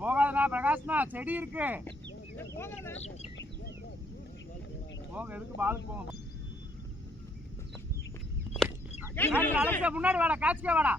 போகாதண்ணா பிரகாஷ்ண்ணா, செடி இருக்கு. போங்க, எதுக்கு பாலுக்கு போங்க. அலெக்ஸா முன்னாடி வாடா, காட்சிக்கே வாடா.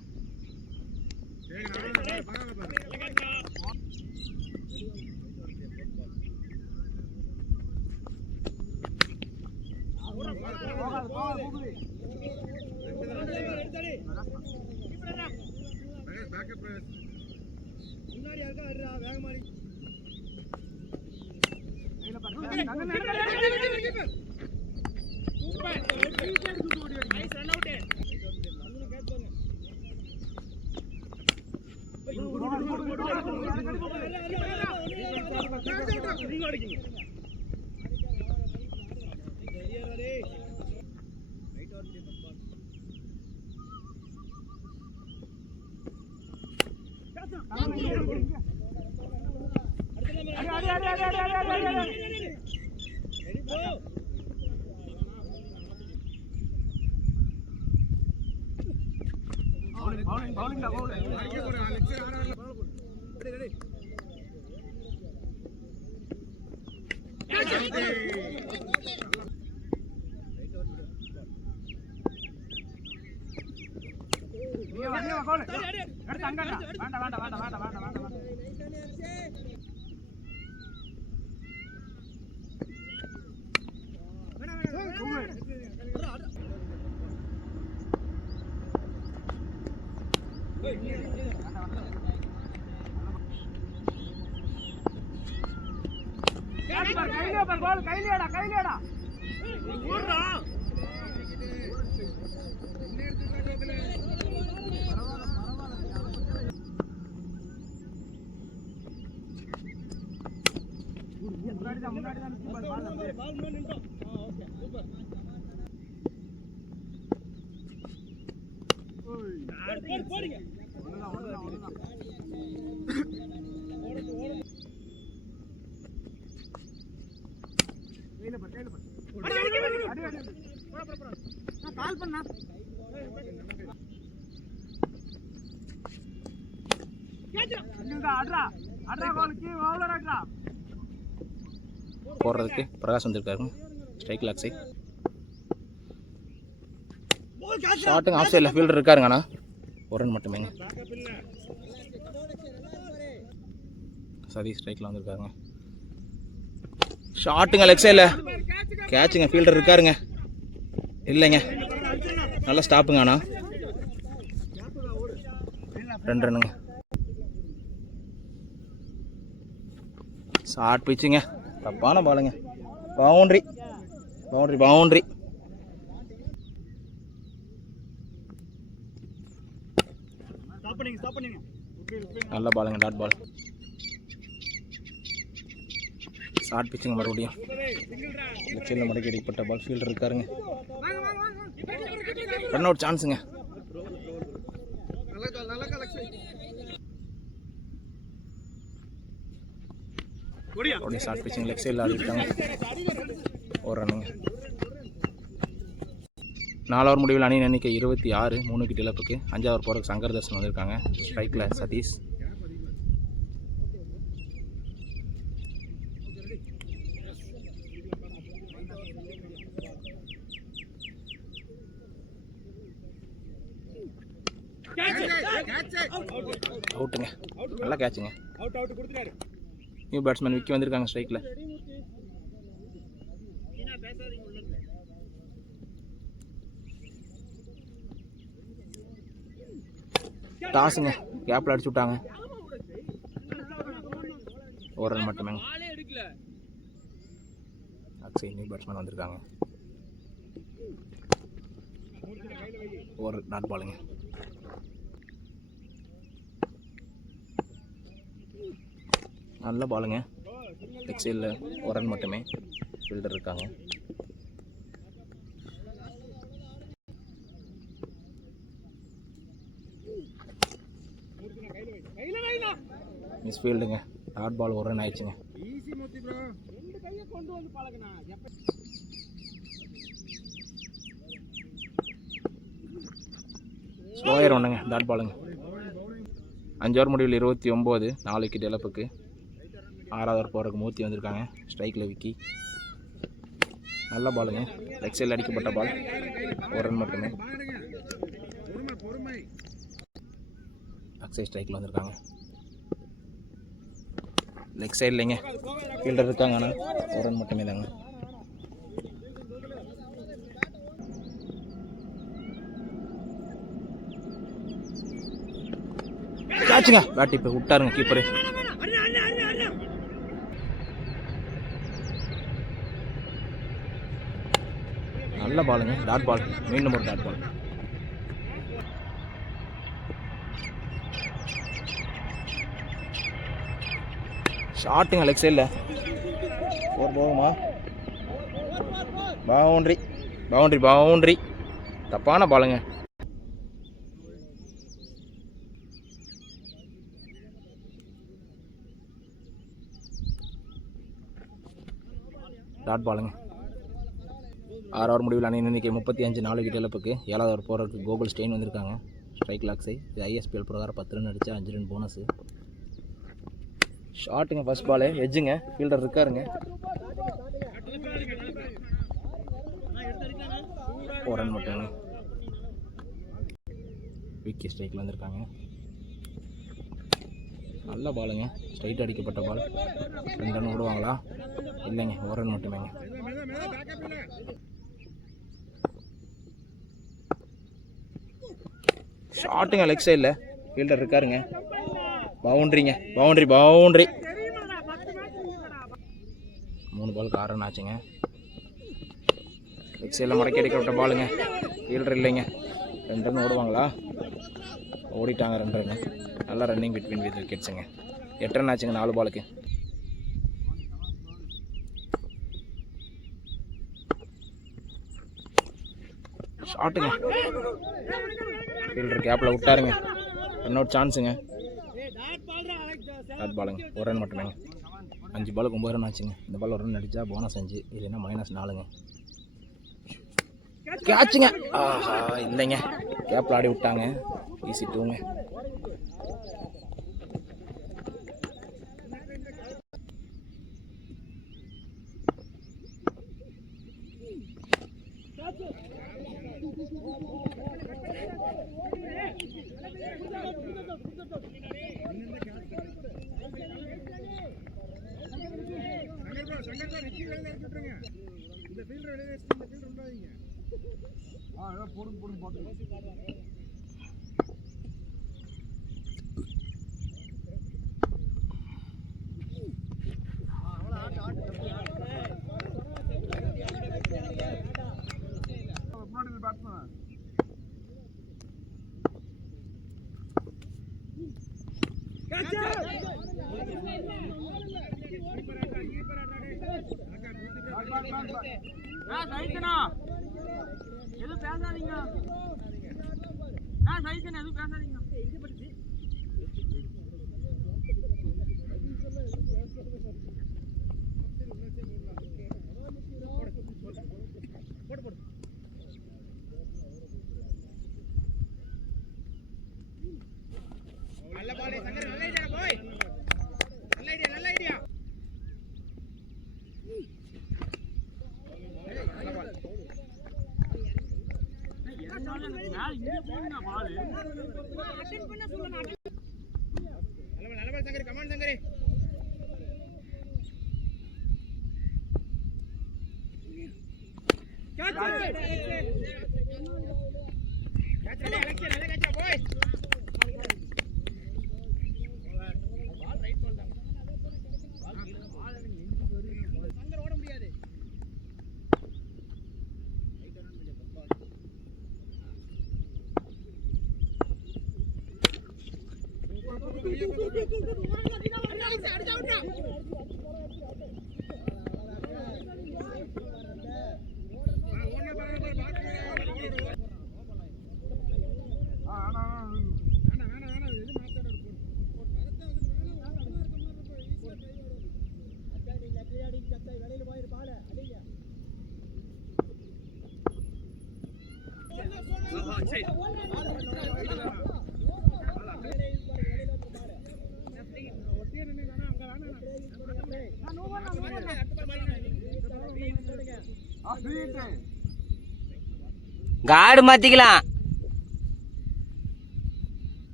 கையிலேடா கால் பண்ணா போடுறதுக்கு பிரகாஷ் வந்திருக்காரு. ஸ்ட்ரைக் லாக் சைட் ஷாட்டுங்க. ஆஃப் சைடில் ஃபீல்டர் இருக்காருங்கண்ணா. ஒரு ரன் மட்டுமேங்க. சதீஷ் ஸ்ட்ரைக்கில் வந்திருக்காருங்க. ஷாட்டுங்க லெக் சைடில் கேட்சுங்க. ஃபீல்டர் இருக்காருங்க. இல்லைங்க, நல்லா ஸ்டாப்புங்க. அண்ணா 2 ரன்னுங்க. ஷார்ட் பிச்சுங்க. தப்பான பாலுங்க. Boundary boundary boundary. நல்ல பாலுங்க. Dot ball. ஷார்ட் பிச்சுங்க. மறுபடியும் லெஃப்ட் மடக்கி அடிப்பட்ட பால். ஃபீல்டர் இருக்காருங்க. ரன் அவுட் சான்ஸுங்க. ஷார்ட் பிச்சிங் லெக் சைடில் ஆடிட்டாங்க. ஒரு ரன்னுங்க. 4 ஓவர் முடிவில் அணி எண்ணிக்கை 26. 3 விக்கெட் இழப்புக்கு. 5வது ஓவர் போகிறதுக்கு சங்கர் தர்ஷன் வந்திருக்காங்க. ஸ்ட்ரைக்கில் சதீஷ். அவுட்டுங்க. நல்லா கேட்சுங்க. நியூ பேட்ஸ்மேன் விக்கி வந்திருக்காங்க ஸ்ட்ரைக்கில். டாஸுங்க. கேப்பில் அடிச்சு விட்டாங்க. ஒரு ரன் மட்டுமேங்க. அக்ஷய் நியூ பேட்ஸ்மேன் வந்திருக்காங்க. ஒரு நாட் பாலுங்க. நல்ல பாலுங்க. லெக் சைடில் ஒரு ரன் மட்டுமே. ஃபீல்டர் இருக்காங்க. மிஸ் ஃபீல்டுங்க. டாட் பால் ஒரு ரன் ஆயிடுச்சுங்க. ஸ்லோயர் ஒன்றுங்க. டாட் பாலுங்க. 5 ஓவர் முடிவில் 29, 4 விக்கெட் இழப்புக்கு. 6வது ஓவர் போகிறதுக்கு மூர்த்தி வந்திருக்காங்க. ஸ்ட்ரைக்கில் விக்கி. நல்ல பாலுங்க, லெக் சைடில் அடிக்கப்பட்ட பால். 1 ரன் மட்டுமே. அக்ஸை ஸ்ட்ரைக்கில் வந்திருக்காங்க. லெக் சைடு இல்லைங்க, ஃபீல்டர் இருக்காங்க, ஆனால் 1 ரன் மட்டுமே தாங்க. கேட்சுங்க, பேட் இப்போ விட்டாருங்க கீப்பரு. நல்ல பாலுங்க, டாட் பால். மீண்டும் ஒரு டாட் பால். ஷாட்டுங்க லெக் சைடில். ஒரு போகுமா? Boundary boundary boundary. தப்பான பாலுங்க. டாட் பாலுங்க. 6 ஓவர் முடிவில் அணி எண்ணிக்கை 35, 4 விக்கெட் இழப்புக்கு. 7வது ஓவர் போகிறதுக்கு கோகுல் ஸ்டெயின் வந்திருக்காங்க. ஸ்ட்ரைக் லாக்ஸை. இது ஐஎஸ்பிஎல் பிரகாரம் 10 ரன் அடித்தா 5 ரன் போனஸு. ஷாட்டுங்க, ஃபர்ஸ்ட் பாலு எஜ்ஜுங்க, ஃபீல்டர் இருக்காருங்க. 1 ரன் மட்டும். விக்கி ஸ்ட்ரைக்கில் வந்திருக்காங்க. நல்ல பாலுங்க, ஸ்ட்ரைட் அடிக்கப்பட்ட பால். 2 ரன் விடுவாங்களா? இல்லைங்க, 1 ரன் மட்டுமேங்க. ஷாட்டுங்க லெக் சைடில், ஃபீல்டர் இருக்காருங்க. பவுண்ட்ரிங்க, பவுண்ட்ரி பவுண்ட்ரி. 3 பாலுக்கு 6 ரன் ஆச்சுங்க. லெக் சைடில் மடக்கி அடிக்கப்பட்ட பாலுங்க, ஃபீல்டர் இல்லைங்க. 2 ரன் ஓடுவாங்களா? ஓடிட்டாங்க 2 ரன்னு. நல்லா ரன்னிங் பிட்வீன் வித் விக்கெட்ஸுங்க. 8 ரன் ஆச்சுங்க 4 பாலுக்கு. ஷாட்டுங்க, ஃபீல்டர் கேப்பில் விட்டாருங்க. ரன் அவுட் சான்ஸுங்க. டாட் பாலுங்க, 1 ரன் மட்டுமேங்க. 5 பாலுக்கு 9 ரன் ஆச்சுங்க. இந்த பால் 1 ரன் அடித்தா போனஸ் 5, இல்லைன்னா -4ங்க. கேட்சுங்க, ஆஹா இல்லைங்க, கேப்பில் ஆடி விட்டாங்க. ஈஸி 2ங்க. எதுவும் பேசாதீங்க. எதுவும் பேசாதீங்க. நல்ல பால் சங்கர், நல்ல ஐடியா போய். நல்ல ஐடியா, நல்ல ஐடியா. காடு மாத்திக்கலாம்.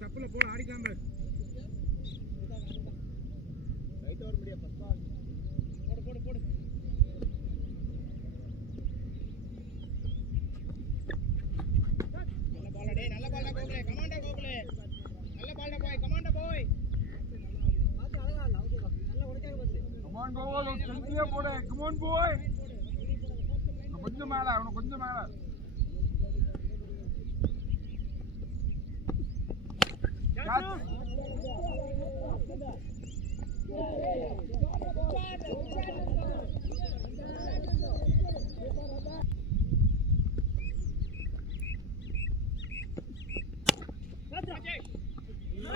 தப்புல போட ஆடிக்கலாம் பாரு. Right over media first ball. போடு போடு போடு. நல்ல பால் டேய், நல்ல பால் கோகுலே. கமாண்டா கோகுலே. நல்ல பால் பாய், கமாண்டா பாய். பாத்து அழகா ஓகே பா. நல்ல உடைச்சாங்க பாத்து. கமான் கோகுல், செஞ்சியே போடு. கமான் பாய். கொஞ்சம் மேல, அவன கொஞ்சம் மேல.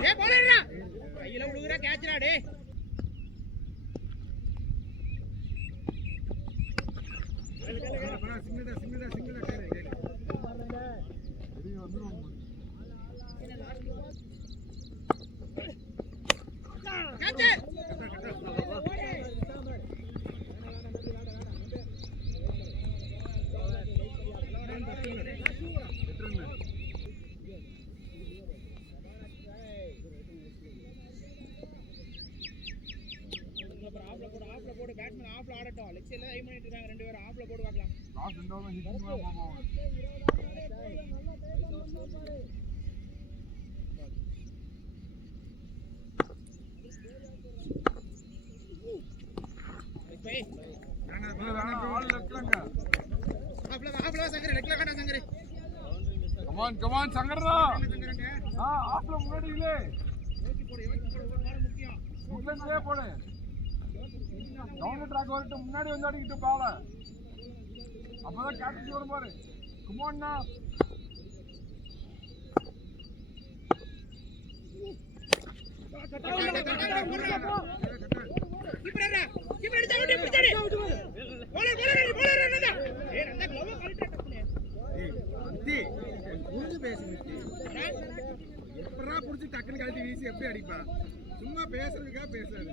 ஏ போலடா கையில உழுகுற கேட்ச்டா டேய் சிங்கிளா கேளு இது வந்துரும் கேட்ச் போடு பேட்ஸ்மேன் ஆஃப்ல ஆடட்டும் லெக் சைடுல ஐ பண்ணிட்டு இருக்காங்க ரெண்டு பேரும் ஆஃப்ல போடு பார்க்கலாம் லாஸ்ட் ரெண்டு ஓவர் ஹிட்டிங் போவோம் பை நாங்க ஆல் லெக்லங்க ஆஃப்ல சங்கரே லெக்ல காட்ட சங்கரே கமான் சங்கரா ஆஃப்ல முன்னாடி இல்ல ஓகே போடு ஒரு பால் முக்கியம் முன்னாடியே போடு டவுன் ட்ராக் வரட்டும் முன்னாடி வந்து அடிக்கிட்டு பால அப்பதான் கேட்ச் வரும் பாரு குமார்னா கீப்பர் அடிச்சா விட்டு பிடிச்சாடி போலர் என்னடா ஏய் அந்த க்ளோவ் கரெக்ட்டா டப்புனே ஏய் அந்தி புரிஞ்சு பேசுங்க எப்பறா புடிச்சு டக்குன்னு கழட்டி வீசி எப்படி அடிப்பா சும்மா பேசுறதுக்கா பேசாத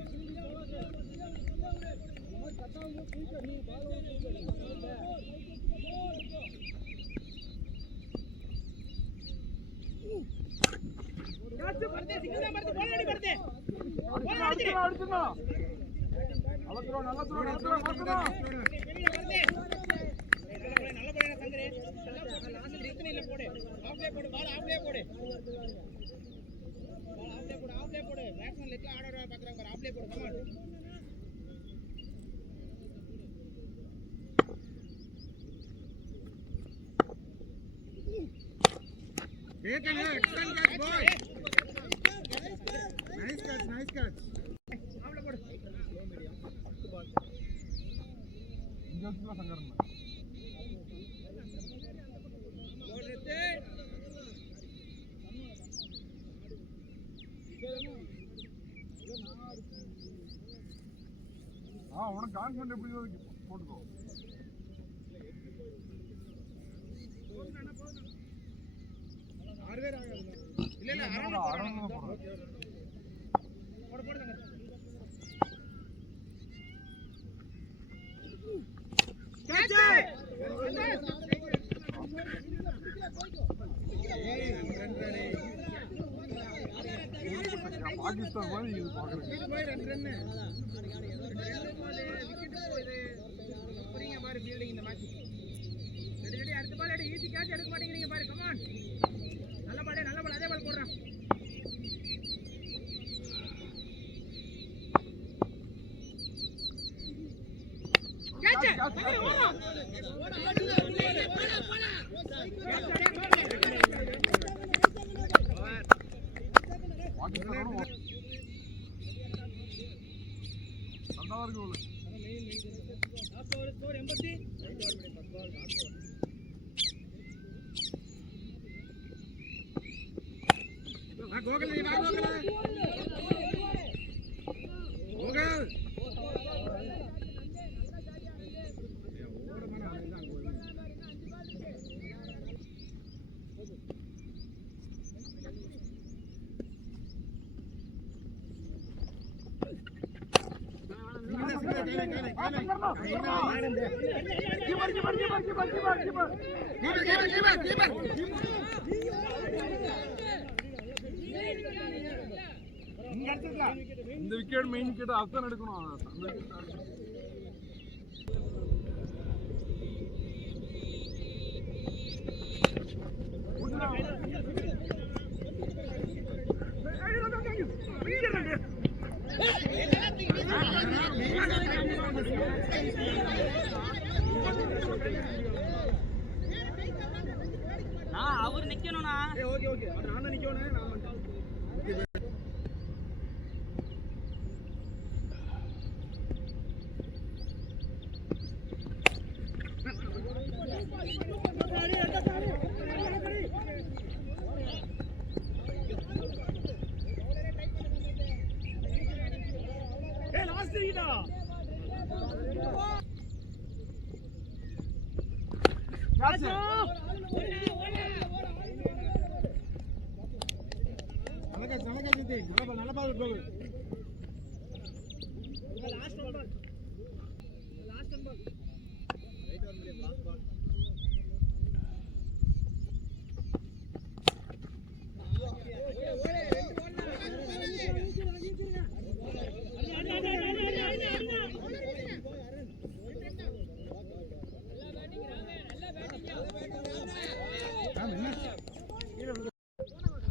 excellent catch boy nice catch avla podu injotla sangarna bodete உனக்கு கான்ஃபிடன்ட் எப்படி போட்டுக்கோ ஆறு பேர் ஆகாது இல்ல இல்ல அரௌண்ட் பாகிஸ்தான் மாதிரி இது பார்க்குறேன். இது போய் 2 ரன். 2 பால் விக்கெட் போகுது. புரியுங்க பாரு ஃபீல்டிங் இந்த மேட்ச். ரெடி அடுத்த பால் எடு. ஈஸி கேட்ச் எடுக்க மாட்டேங்கிறீங்க பாரு. Come on. நல்ல பால் அதே பால் போடுறான். கேட்ச். ஓடா. இந்த விக்கெட் மெயின் விக்கெட் அதான் எடுக்கணும். அவர் நிக்கணும்னா ஓகே ஓகே நான் நிக்கணும். நான் நல்ல பால் போகுது. Last ball right on medium last ball.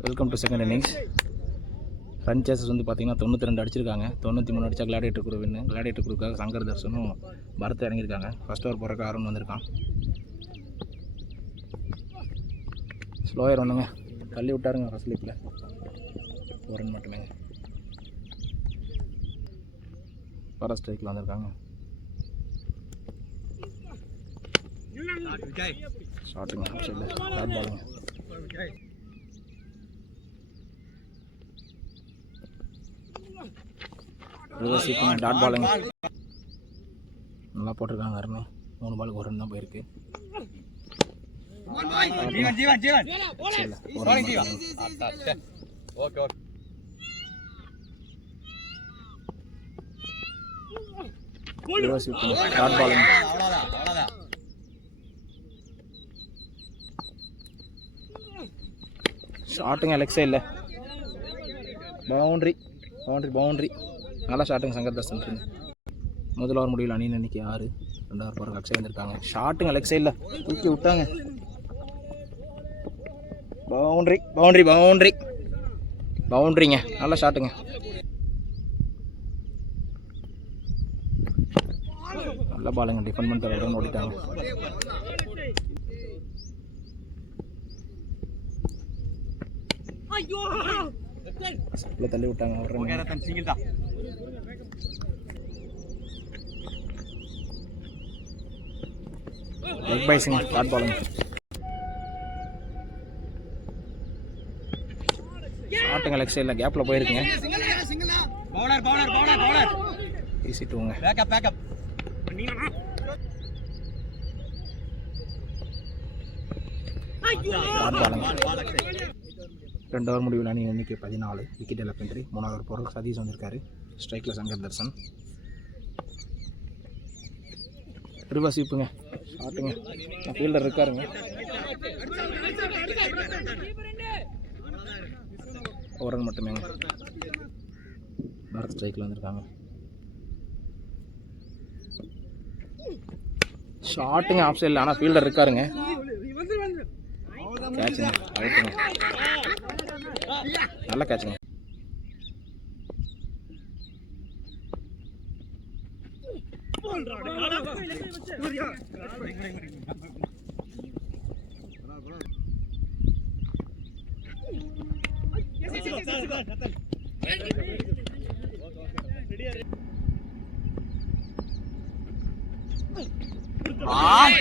Welcome to second innings. Run chases வந்து பார்த்தீங்கன்னா 92 அடிச்சிருக்காங்க. 93 அடித்தா கிளாடியேட்டர் குரூப் வின்னு. கிளாடியேட்டர் குரூப்புக்காக சங்கர் தர்ஷனும் பரத் இறங்கியிருக்காங்க. ஃபர்ஸ்ட் ஓவர் போகிறக்கு அருண் வந்திருக்கான். ஸ்லோயர் ஒன்றுங்க தள்ளி விட்டாருங்க ஃபர்ஸ்ட் ஸ்லிப்பில். ஒரு ரன் மட்டுமே. ஃபாரஸ்ட் ஸ்ட்ரைக்கில் வந்திருக்காங்க. ஷாட்டுங்க ஆஃப் சைடில் டாட் பாலுங்க. ரிவர்ஸ் இப்போ டாட் பாலுங்க. நல்லா போட்டிருக்காங்க அருமை. 3 பாலுக்கு 1 ரன் தான் போயிருக்கு. ரிவர்ஸ் இப்போ டாட் பாலுங்க. ஷாட்டுங்க லெக் சைடில் பவுண்ட்ரி. நல்லா ஷாட்டுங்க சங்கர் தர்ஷன். முதல் ஓவர் முடியல. அணின்னு இன்னைக்கு 6. 2வது போகிற அக்ஷய் வந்திருக்காங்க. ஷாட்டுங்க லெக் சைடில் தூக்கி விட்டாங்க. பவுண்ட்ரிங்க. நல்லா ஷாட்டுங்க. நல்ல பாலுங்க. டிஃபெண்ட் பண்ணிட்டு உடனே ஓடிட்டாங்க. தள்ளி விட்டாங்க. லெக் பைஸுங்க டாட் பாலுங்க. ஷாட்டுங்க லெக் சைடில் கேப்பில் போயிருக்குங்க. ஈஸி டூங்க. டாட் பாலுங்க. 2 ஓவர் முடிவில் அணி எண்ணிக்கை 14. விக்கெட் இழப்பின்றி. 3வது ஓவர் போகிற சதீஷ் வந்திருக்காரு. ஸ்ட்ரைக்கில் சங்கர் தர்ஷன். ரிவர்ஸ் ஸ்வீப்புங்க. ஷாட்டுங்க. ஃபீல்டர் இருக்காருங்க. ஒரு ரன் மட்டுமேங்க. நார்த் ஸ்ட்ரைக்கில் வந்திருக்காங்க. ஷாட்டுங்க ஆஃப் சைடில், ஆனால் ஃபீல்டர் இருக்காருங்க. கேட்சுங்க, அவுட்டுங்க, நல்ல கேட்சுங்க.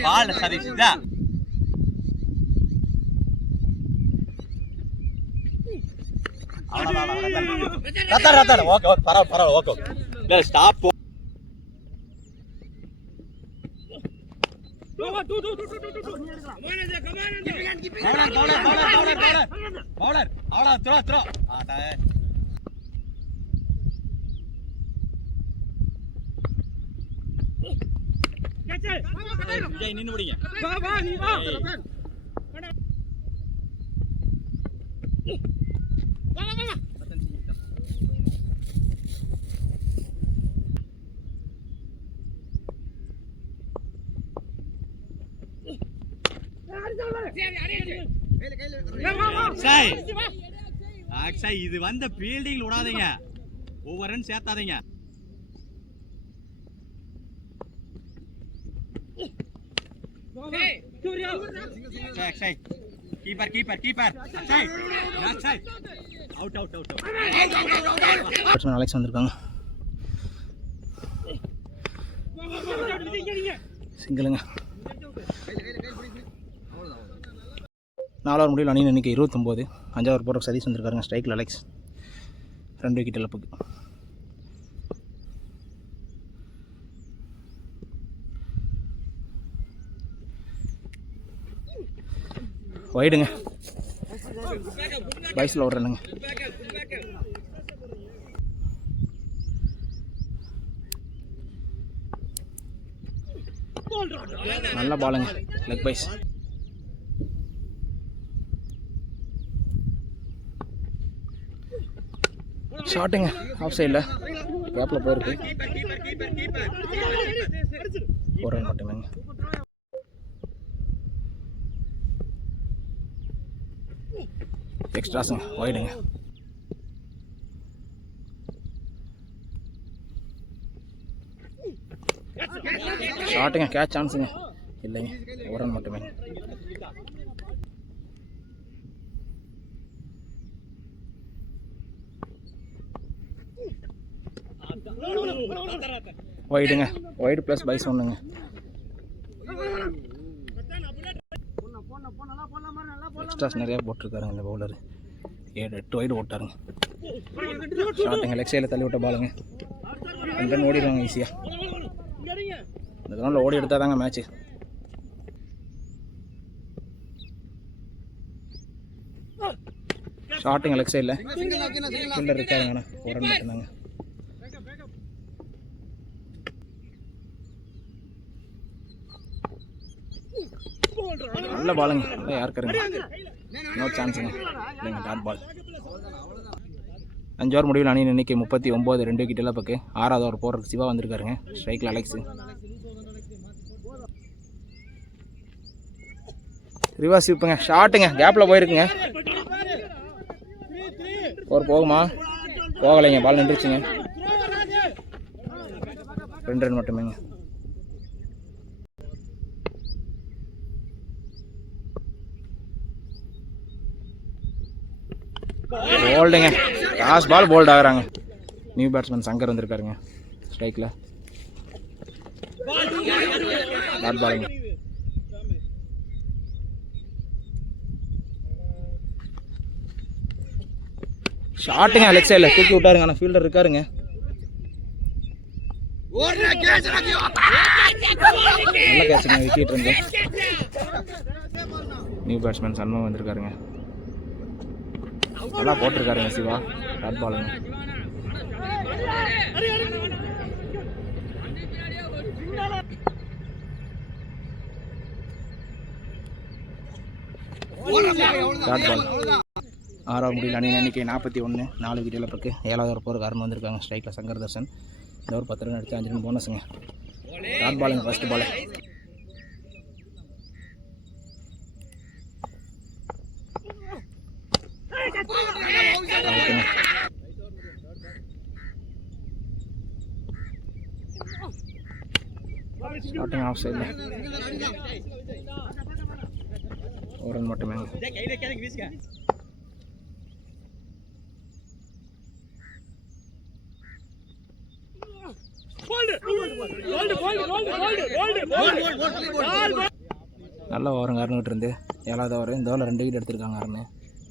பால் சரி சிதா ரத்தா ஓகே ஓகே பரவாயில்ல ஓகே இல்ல ஸ்டாப் பவுலர் அவ்வளோ த்ரோ விஜய் நின்னு முடிங்க. அக்ஷய் இது வந்த ஃபீல்டிங் விடாதீங்க, ஒவ்வொரு ரன் சேர்த்தாதீங்க. Akshay keeper keeper keeper Akshay Akshay out out out Alex வந்திருக்காங்க. சிங்கிளுங்க. 4 முடிவில் அணியின் எண்ணிக்கை 29. 5வது போகிற சதீஷ் வந்திருக்காருங்க. ஸ்ட்ரைக்கில் அலெக்ஸ். 2 விக்கெட் இழப்புக்கு. வைடுங்க, பைஸில் ஓடுறேனுங்க. நல்ல பாலுங்க, லெக் பைஸ். ஷாட்டுங்க ஆஃப் சைடில், கேப்பில் போயிருக்கு. 4 ரன் மட்டுமேங்க. எக்ஸ்ட்ராஸுங்க, வைடுங்க. ஷாட்டுங்க, கேட்ச் சான்ஸுங்க இல்லைங்க. 1 ரன் மட்டுமே. வைடுங்க, வைடு ப்ளஸ் பைஸ் ஒன்றுங்க. எக்ஸ்ட்ராஸ் நிறையா போட்டிருக்காருங்க இந்த பவுலர். 7-8 வைடு ஓட்டாருங்க. ஷாட்டுங்க, லெக் சைடில் தள்ளி விட்ட பாலுங்க. 2 ரன் ஓடிடுவாங்க ஈஸியாக. இந்த கிரௌண்டில் ஓடி எடுத்தால் தாங்க மேட்ச்சு. ஷாட்டுங்க, லெக் சைடில் ஃபீல்டர் இருக்காருங்கண்ணா. 1 ரன் மட்டும்தாங்க. நல்ல பாலுங்க, நல்லா யாருக்காருங்க. நோ சான்ஸுங்க இல்லைங்க, டாட் பால். 5 ஓவர் முடிவில் அணியின் எண்ணிக்கை 39. 2 விக்கெட் இழப்புக்கு. 6வது ஓவர் போடுறதுக்கு சிவா வந்திருக்காருங்க. ஸ்ட்ரைக்கில் அலெக்ஸு. ரிவர்ஸ் ஸ்வீப்புங்க, ஷாட்டுங்க, கேப்பில் போயிருக்குங்க. 4 போகுமா? போகலைங்க, பால் நின்றுச்சுங்க. 2 ரன் மட்டுமேங்க. போல்டுங்க, லாஸ்ட் பால் போல்ட் ஆகுறாங்க. நியூ பேட்ஸ்மேன் சங்கர் வந்திருக்காருங்க. ஸ்ட்ரைக்கில் டாட் பாலுங்க. ஷாட்டுங்க, லெக் சைடில் தூக்கி விட்டாருங்க. ஆனால் ஃபீல்டர் இருக்காருங்க. நல்ல கேட்சுங்க, விக்கெட் இருந்து. நியூ பேட்ஸ்மேன் சண்முகம் வந்திருக்காருங்க. நல்லா போட்டிருக்காருங்க சிவா. டாட் பாலுங்க. Dot ball. 6வது முடிவில் அணி எண்ணிக்கை 41, 4 விக்கெட் இழப்புக்கு. 7வது ஓவர் போகிறக்கு அருண் வந்திருக்காங்க. ஸ்ட்ரைக்கில் சங்கர் தர்ஷன். இந்த ஒரு 10 ரன் அடித்து 5 ரன் போனஸுங்க. டாட் பாலுங்க ஃபர்ஸ்ட் பால். ஸ்டார்டிங் ஆஃப் சைடில் ஒரு ரன் மட்டுமே. நல்ல ஓவருங்க அருண்கிட்ட இருந்து. 7வது ஓவர். இந்த ஓவரில் 2 விக்கெட் எடுத்திருக்காங்க அருண்.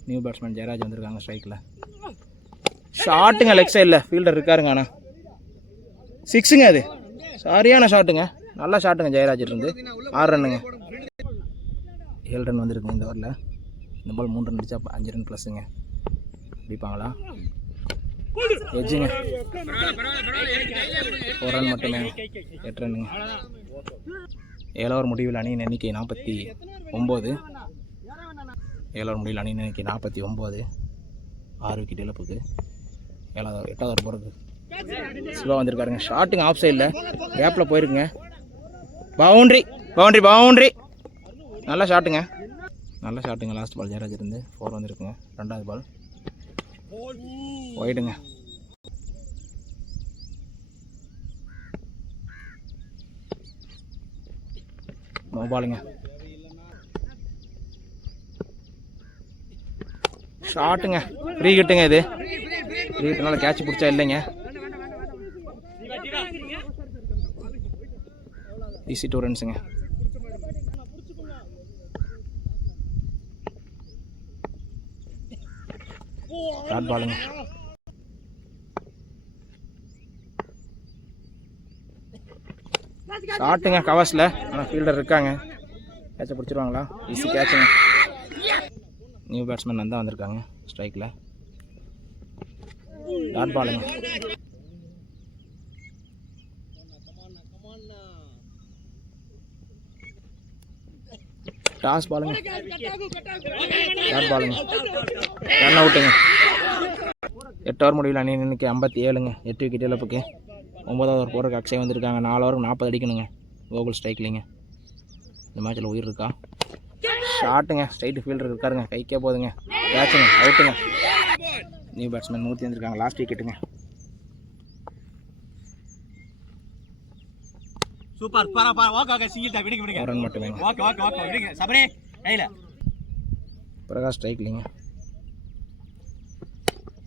நியூ பேட்ஸ்மேன் ஜெயராஜ் வந்திருக்காங்க ஸ்ட்ரைக்கில். ஷாட்டுங்க லெக் சைடில். ஃபீல்டர் இருக்காருங்க. ஆனால் 6ங்க. அது சரியான ஷாட்டுங்க. நல்ல ஷாட்டுங்க ஜெயராஜ் இருந்து. 6 ரன்னுங்க. 7 ரன் வந்திருக்குங்க இந்த ஓவரில். இந்த பால் 3 ரன் அடிச்சா 5 ரன் ப்ளஸ்ஸுங்க. அடிப்பாங்களா? எஜ்ஜுங்க. 4 ரன் மட்டுமே. 8 ரன்னுங்க. 7 ஓவர் முடிவில் அணியின் எண்ணிக்கை 49. 7 ஓவர் முடிவில் அணியின் எண்ணிக்கை 49. 6 விக்கெட் இழப்புக்கு. 8வது ஓவர் போகிறது. ஸ்லோவாக வந்திருக்காருங்க. ஷாட்டுங்க ஆஃப் சைடில் கேப்பில் போயிருக்குங்க. Boundary boundary boundary. நல்ல ஷாட்டுங்க. நல்ல ஷாட்டுங்க. லாஸ்ட் பால் ஜெயராஜ் இருந்து 4 வந்துருக்குங்க. 2வது பால் ஒயிடுங்க. நோ பாலுங்க. ஷாட்டுங்க. ஃப்ரீ கிட்டுங்க. இது ஃப்ரீ கிட்டனால கேட்ச் பிடிச்சா இல்லைங்க. ஈஸி 2 ரன்ஸுங்க. டாட் பாலுங்க. ஷாட்டுங்க கவர்ஸில். ஆனால் ஃபீல்டர் இருக்காங்க. கேட்சை பிடிச்சிருவாங்களா? ஈஸி கேட்சுங்க. நியூ பேட்ஸ்மேன் தான் வந்திருக்காங்க ஸ்ட்ரைக்கில். டாட் பாலுங்க. டாஸ் பாலுங்க. டாட் பாலுங்க. ரன் அவுட்டுங்க. 8 ஓவர் முடிவில் அணி எண்ணிக்கை 57ங்க. 8 விக்கெட் இழப்புக்கு. 9வது ஓவர் போகிறக்கு அக்ஷய் வந்திருக்காங்க. 4 ஓவருக்கு 40 அடிக்கணுங்க. கோகுல் ஸ்ட்ரைக்லிங்க. இந்த மேட்சில் உயிர் இருக்கா? ஷாட்டுங்க. ஸ்ட்ரைட்டு ஃபீல்டர் இருக்காருங்க. கைக்கே போதுங்க. கேட்சுங்க. அவுட்டுங்க. நியூ பேட்ஸ்மேன் 100 வந்துருக்காங்க. லாஸ்ட் விக்கெட்டுங்க. சூப்பர். ஓகே சிங்கிள் தான். விடுங்க விடுங்க. 1 ரன் மட்டுமே. ஓகே விடுங்க. சபரி கையில. பிரகாஷ் ஸ்ட்ரைக்லிங்க.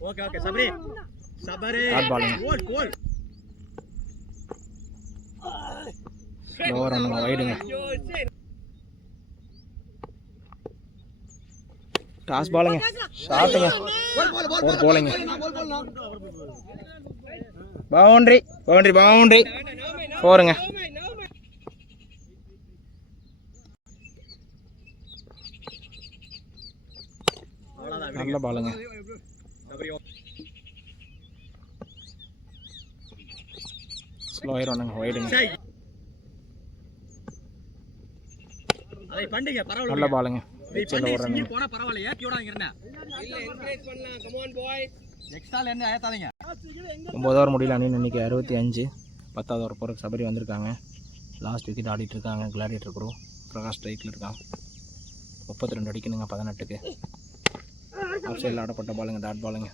ஓகே சபரி. டாட் பாலுங்க. கோல். ஸ்லோ ரன்னுங்க. வைடுங்க. டாஸ் பாலுங்க. ஷாட்டுங்க. 4 போலிங்க. Boundary boundary boundary. 4ங்க. நல்ல பாலுங்க. ஸ்லோ ஆயிடுவானுங்க. வைடுங்க. அதை பண்ணுங்க. பரவாயில்லை. நல்ல பாலுங்க. போனா பரவாயில்லையா? கியூடா இருந்தேன். இல்ல என்கரேஜ் பண்ணலாம். கம் ஆன் பாய். எக்ஸ்ட்ரால என்ன ஏத்தாதீங்க. 9 ஓவர் முடியல அணி எண்ணிக்கை 65. 10வது ஓவர் போகிறக்கு சபரி வந்திருக்காங்க. லாஸ்ட் விக்கெட் ஆடிட்டு இருக்காங்க. Gladiator crew. பிரகாஷ் ஸ்ட்ரைக்கில் இருக்கான். 32 அடிக்கணுங்க 18க்கு. ஆஃப் சைடில் ஆடப்பட்ட பாலுங்க. டாட் பாலுங்க.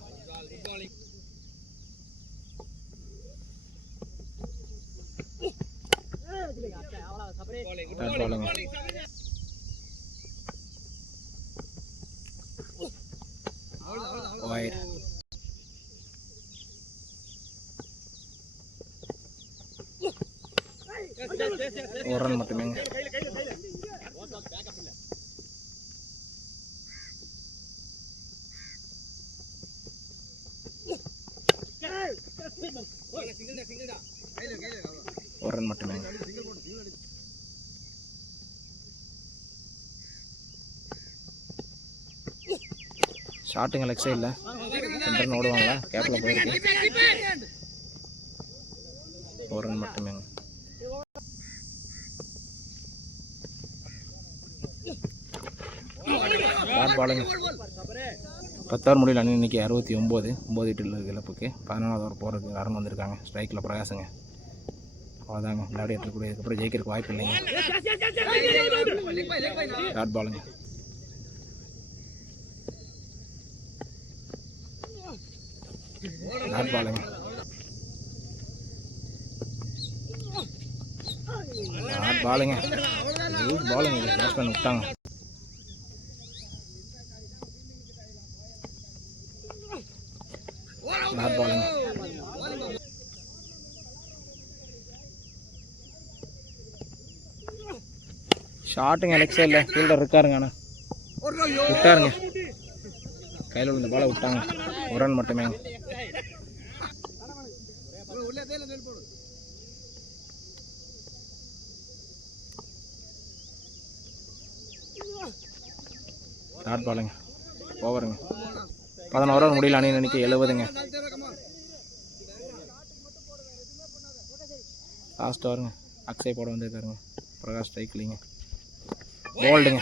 டாட் பாலுங்க. வைட். ஒரு ரன் மட்டுமே. ஒரு ரன் மட்டுமே. ஷாட்டுங்க லெக் சைடில். 2 ரன் ஓடுவாங்களா? கேப்பில் போயிருக்கு. ஒரு ரன் மட்டுமே. டாட் பாலுங்க. 10 ஓவர் முடியல அணி இன்றைக்கி 69 விக்கெட் இழப்புக்கு 11வது ஓவர் போகிறதுக்கு அரன் வந்திருக்காங்க. ஸ்ட்ரைக்கில் பிரகாசுங்க. அவ்வளோதாங்க விளையாடிட்டு இருக்கக்கூடிய இதுக்கப்புறம் ஜெயிக்கிறதுக்கு வாய்ப்பு இல்லைங்க. டாட் பாலுங்க. டாட் பாலுங்க. டாட் பாலுங்க. லூஸ் பாலுங்க. பேட்ஸ்மேன் விட்டாங்க. டாட் பாலுங்க. ஷாட்டுங்க லெக் சைடில் ஃபீல்டர் இருக்காருங்க. ஆனால் விட்டாருங்க. கையில் விழுந்த பாலை விட்டாங்க. ஒரு ரன் மட்டுமே. டாட் பாலுங்க. ஓவருங்க. 11 ஓவர் முடியல அணி இன்னைக்கு 70ங்க. லாஸ்ட் ஓவருங்க. அக்ஷய் போட வந்திருக்காருங்க. பிரகாஷ் ஸ்ட்ரைக்லிங்க. போல்டுங்க.